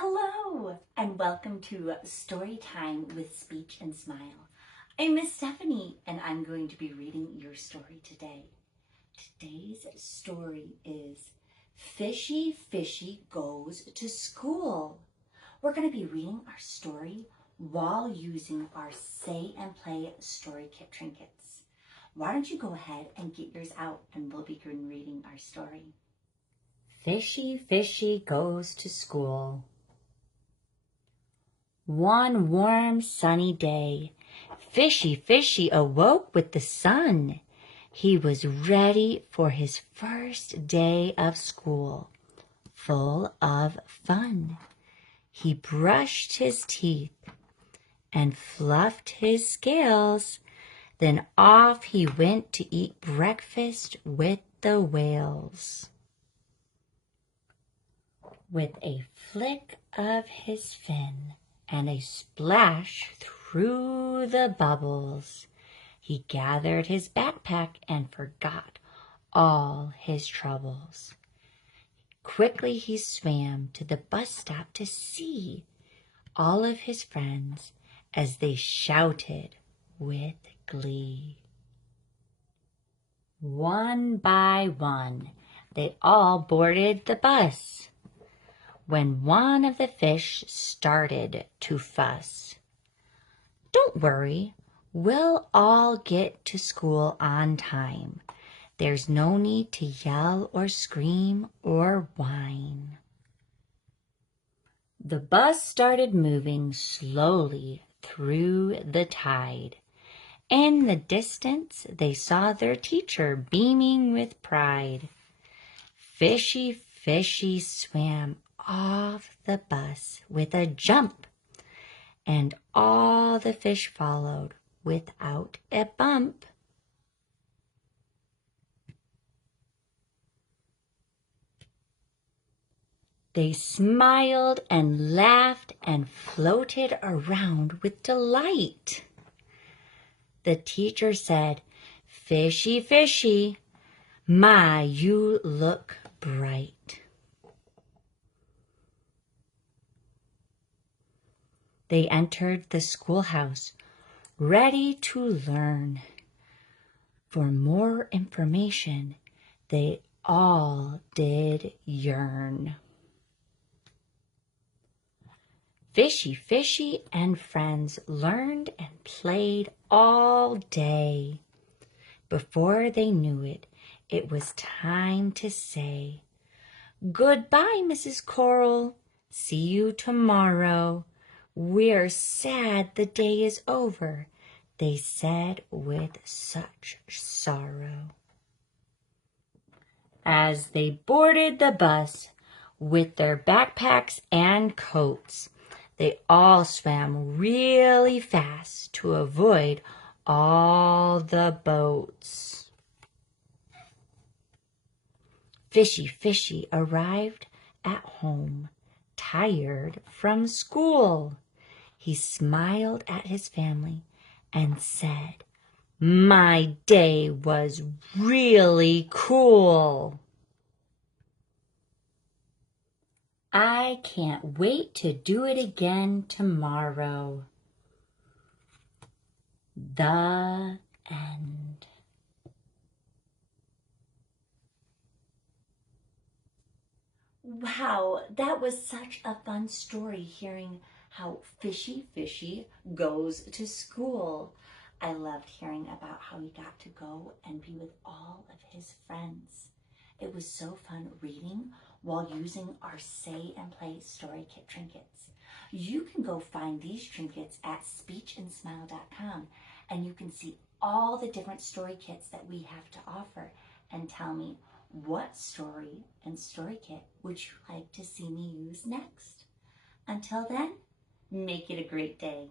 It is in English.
Hello, and welcome to Storytime with Speech and Smile. I'm Miss Stephanie, and I'm going to be reading your story today. Today's story is Fishy Fishy Goes to School. We're going to be reading our story while using our Say and Play Story Kit trinkets. Why don't you go ahead and get yours out, and we'll begin reading our story. Fishy Fishy Goes to School. One warm sunny day, Fishy Fishy awoke with the sun. He was ready for his first day of school, full of fun. He brushed his teeth and fluffed his scales. Then off he went to eat breakfast with the whales. With a flick of his fin and a splash through the bubbles, he gathered his backpack and forgot all his troubles. Quickly he swam to the bus stop to see all of his friends as they shouted with glee. One by one, they all boarded the bus, when one of the fish started to fuss. "Don't worry, we'll all get to school on time. There's no need to yell or scream or whine." The bus started moving slowly through the tide. In the distance, they saw their teacher beaming with pride. Fishy Fishy swam off the bus with a jump, and all the fish followed without a bump. They smiled and laughed and floated around with delight. The teacher said, "Fishy Fishy, my, you look bright." They entered the schoolhouse, ready to learn. For more information, they all did yearn. Fishy Fishy and friends learned and played all day. Before they knew it, it was time to say, "Goodbye, Mrs. Coral. See you tomorrow. We're sad the day is over," they said with such sorrow. As they boarded the bus with their backpacks and coats, they all swam really fast to avoid all the boats. Fishy Fishy arrived at home, tired from school. He smiled at his family and said, "My day was really cool. I can't wait to do it again tomorrow." The end. Wow, that was such a fun story, hearing how Fishy Fishy goes to school. I loved hearing about how he got to go and be with all of his friends. It was so fun reading while using our Say and Play Story Kit trinkets. You can go find these trinkets at speechandsmile.com, and you can see all the different story kits that we have to offer, and tell me, what story and story kit would you like to see me use next? Until then, make it a great day.